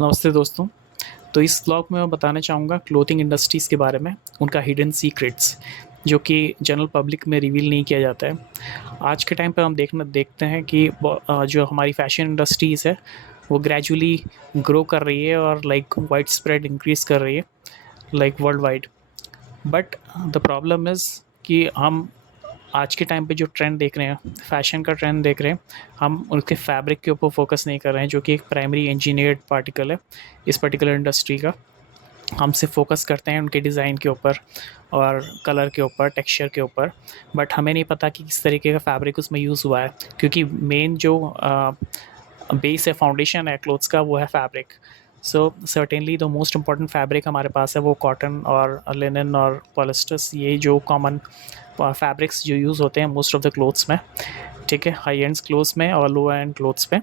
नमस्ते दोस्तों। तो इस ब्लॉग में मैं बताना चाहूँगा क्लोथिंग इंडस्ट्रीज़ के बारे में, उनका हिडन सीक्रेट्स जो कि जनरल पब्लिक में रिवील नहीं किया जाता है। आज के टाइम पे हम देखते हैं कि जो हमारी फैशन इंडस्ट्रीज़ है, वो ग्रेजुअली ग्रो कर रही है और लाइक वाइड स्प्रेड इंक्रीज़ कर रही है, like world wide. But the problem is कि हम आज के टाइम पे जो ट्रेंड देख रहे हैं, फैशन का ट्रेंड देख रहे हैं, हम उनके फैब्रिक के ऊपर फोकस नहीं कर रहे हैं, जो कि एक प्राइमरी इंजीनियर्ड पार्टिकल है इस पर्टिकुलर इंडस्ट्री का। हम सिर्फ फोकस करते हैं उनके डिज़ाइन के ऊपर और कलर के ऊपर, टेक्सचर के ऊपर, बट हमें नहीं पता कि किस तरीके का फैब्रिक उसमें यूज़ हुआ है, क्योंकि मेन जो बेस है, फाउंडेशन है क्लोथ्स का, वो है fabric. So certainly the most important fabric हमारे पास है वो कॉटन और लिनन और पॉलिस्टर्स, ये जो कॉमन फैब्रिक्स जो यूज़ होते हैं मोस्ट ऑफ द क्लोथ्स में, ठीक है, हाई एंड्स क्लोथ्स में और लो एंड क्लोथ्स में।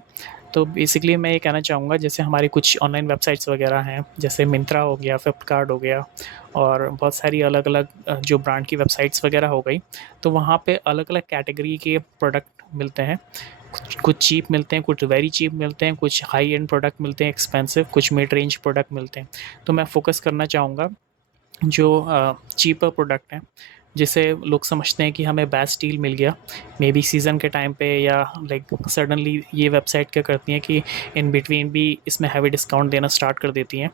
तो बेसिकली मैं ये कहना चाहूँगा, जैसे हमारी कुछ ऑनलाइन वेबसाइट्स वगैरह हैं, जैसे मिंत्रा हो गया, फ्लिपकार्ट हो गया और बहुत सारी अलग अलग जो ब्रांड की वेबसाइट्स वगैरह हो गई, तो वहाँ पे अलग अलग कैटेगरी के प्रोडक्ट मिलते हैं। कुछ चीप मिलते हैं, कुछ वेरी चीप मिलते हैं, कुछ हाई एंड प्रोडक्ट मिलते हैं एक्सपेंसिव, कुछ मिड रेंज प्रोडक्ट मिलते हैं। तो मैं फोकस करना चाहूँगा जो चीपर प्रोडक्ट हैं, जिसे लोग समझते हैं कि हमें बेस्ट डील मिल गया मे बी सीज़न के टाइम पे, या लाइक सडनली ये वेबसाइट क्या करती हैं कि इन बिटवीन भी इसमें हैवी डिस्काउंट देना स्टार्ट कर देती हैं,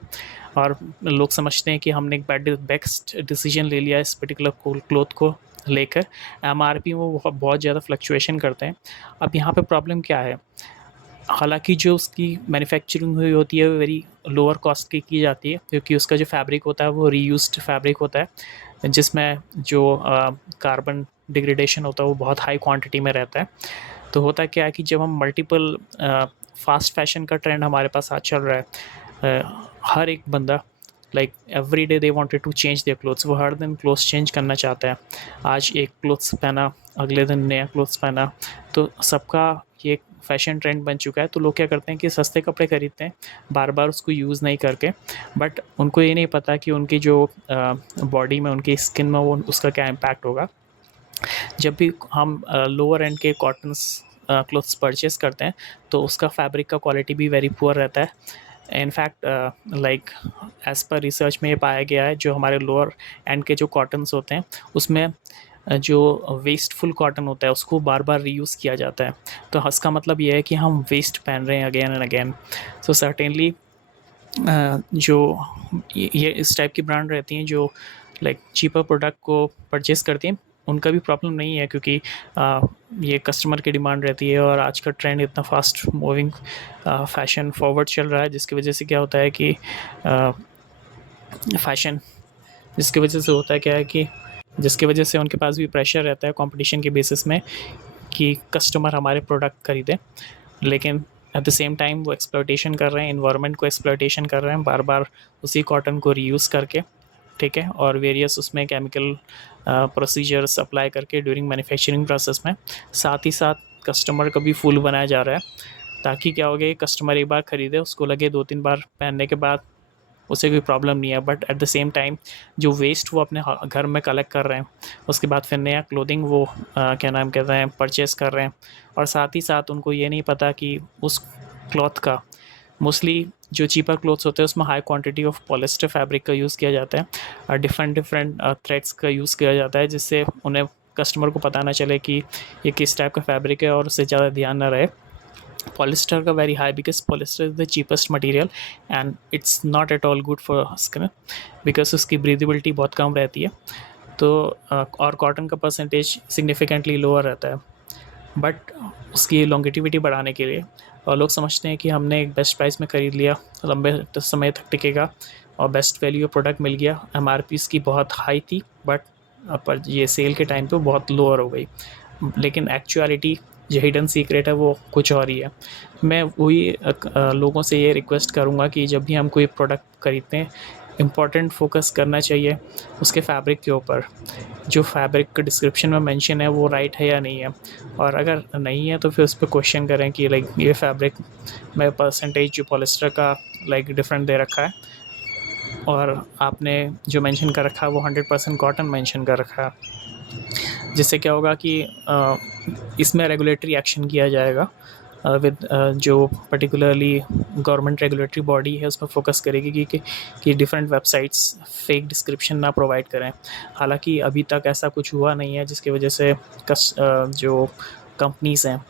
और लोग समझते हैं कि हमने एक बेस्ट डिसीजन ले लिया इस पर्टिकुलर क्लोथ को लेकर। एमआरपी में वो बहुत ज़्यादा फ्लक्चुएशन करते हैं। अब यहाँ पे प्रॉब्लम क्या है, हालांकि जो उसकी मैन्युफैक्चरिंग हुई होती है वो वेरी लोअर कॉस्ट की जाती है, क्योंकि उसका जो फैब्रिक होता है वो रीयूज्ड फैब्रिक होता है, जिसमें जो कार्बन डिग्रेडेशन होता है वो बहुत हाई क्वांटिटी में रहता है। तो होता क्या है कि जब हम मल्टीपल फास्ट फैशन का ट्रेंड हमारे पास आज चल रहा है, हर एक बंदा like every day they wanted to change their clothes, वो हर दिन क्लोथ्स चेंज करना चाहता है। आज एक क्लोथ्स पहना, अगले दिन नया क्लोथ्स पहना, तो सबका ये फैशन ट्रेंड बन चुका है। तो लोग क्या करते हैं कि सस्ते कपड़े खरीदते हैं, बार बार उसको यूज़ नहीं करके, बट उनको ये नहीं पता कि उनकी जो बॉडी में, उनकी स्किन में वो उसका क्या इम्पैक्ट होगा। जब भी हम लोअर एंड के कॉटन्स क्लोथ्स परचेस करते हैं, तो उसका फैब्रिक का क्वालिटी भी वेरी पुअर रहता है। In fact like as per research में ये पाया गया है, जो हमारे लोअर एंड के जो कॉटन्स होते हैं उसमें जो वेस्टफुल कॉटन होता है उसको बार बार रीयूज़ किया जाता है। तो इसका मतलब ये है कि हम वेस्ट पहन रहे हैं again and again. So certainly जो ये इस टाइप की ब्रांड रहती हैं जो लाइक चीपर प्रोडक्ट को परचेज़ करती हैं, उनका भी प्रॉब्लम नहीं है, क्योंकि ये कस्टमर की डिमांड रहती है और आज का ट्रेंड इतना फास्ट मूविंग फैशन फॉरवर्ड चल रहा है, जिसकी वजह से क्या होता है कि फैशन जिसकी वजह से होता है क्या है कि जिसकी वजह से उनके पास भी प्रेशर रहता है कंपटीशन के बेसिस में कि कस्टमर हमारे प्रोडक्ट खरीदें, लेकिन एट द सेम टाइम वो एक्सप्लॉयटेशन कर रहे हैं, इन्वायरमेंट को एक्सप्लॉयटेशन कर रहे हैं बार बार उसी कॉटन को रीयूज़ करके, ठीक है, और वेरियस उसमें केमिकल प्रोसीजर्स अप्लाई करके ड्यूरिंग मैन्युफैक्चरिंग प्रोसेस में। साथ ही साथ कस्टमर को भी फूल बनाया जा रहा है, ताकि क्या हो गया, कस्टमर एक बार ख़रीदे, उसको लगे 2-3 बार पहनने के बाद उसे कोई प्रॉब्लम नहीं है, but at the same time जो वेस्ट वो अपने घर में कलेक्ट कर रहे हैं, उसके बाद फिर नया क्लोथिंग वो क्या नाम कहते हैं परचेज़ कर रहे हैं, और साथ ही साथ उनको ये नहीं पता कि उस क्लॉथ का मोस्टली जो चीपर क्लोथ्स होते हैं उसमें high quantity of polyester fabric का यूज़ किया जाता है और डिफरेंट डिफरेंट थ्रेड्स का यूज़ किया जाता है, जिससे उन्हें कस्टमर को पता ना चले कि ये किस टाइप का फैब्रिक है और उससे ज़्यादा ध्यान ना रहे। पॉलिस्टर का very high, because polyester is the cheapest material and it's not at all good for skin, because उसकी ब्रीदेबिलिटी बहुत कम रहती है। तो और कॉटन का परसेंटेज सिग्निफिकेंटली लोअर रहता है, बट उसकी लॉन्गेटिविटी बढ़ाने के लिए, और लोग समझते हैं कि हमने एक बेस्ट प्राइस में ख़रीद लिया, लंबे समय तक टिकेगा और बेस्ट वैल्यू प्रोडक्ट मिल गया। एमआरपी इसकी बहुत हाई थी, बट पर ये सेल के टाइम पे बहुत लोअर हो गई, लेकिन एक्चुअलिटी जो हिडन सीक्रेट है वो कुछ और ही है। मैं वही लोगों से ये रिक्वेस्ट करूँगा कि जब भी हम कोई प्रोडक्ट खरीदते हैं, इम्पॉर्टेंट फोकस करना चाहिए उसके फैब्रिक के ऊपर। जो फैब्रिक का डिस्क्रिप्शन में मेंशन है वो राइट है या नहीं है, और अगर नहीं है तो फिर उस पर क्वेश्चन करें कि लाइक ये फैब्रिक में परसेंटेज जो पॉलिस्टर का लाइक डिफरेंट दे रखा है, और आपने जो मेंशन कर रखा है वो 100% कॉटन मेंशन कर रखा है, जिससे क्या होगा कि इसमें रेगुलेटरी एक्शन किया जाएगा विद जो पर्टिकुलरली गवर्नमेंट रेगुलेटरी बॉडी है उस पर फोकस करेगी कि डिफरेंट वेबसाइट्स फेक डिस्क्रिप्शन ना प्रोवाइड करें। हालांकि अभी तक ऐसा कुछ हुआ नहीं है, जिसकी वजह से जो कंपनीज़ हैं,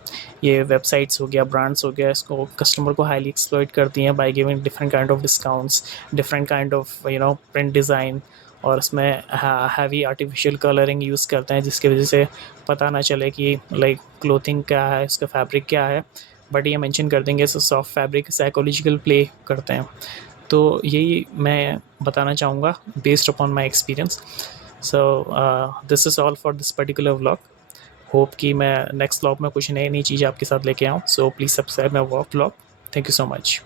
ये वेबसाइट्स हो गया, ब्रांड्स हो गया, इसको कस्टमर को हाईली एक्सप्लॉइट करती हैं by giving different kind of discounts, different kind of print design, और उसमें हैवी आर्टिफिशियल कलरिंग यूज़ करते हैं, जिसकी वजह से पता ना चले कि लाइक क्लोथिंग क्या है, इसका फैब्रिक क्या है, बट ये मेंशन कर देंगे सॉफ्ट फैब्रिक, साइकोलॉजिकल प्ले करते हैं। तो यही मैं बताना चाहूँगा based upon my experience. So this is all for this particular vlog. Hope कि मैं नेक्स्ट व्लॉग में कुछ नई नई चीज़ें आपके साथ लेके आऊँ। So please subscribe my vlog. Thank you so much.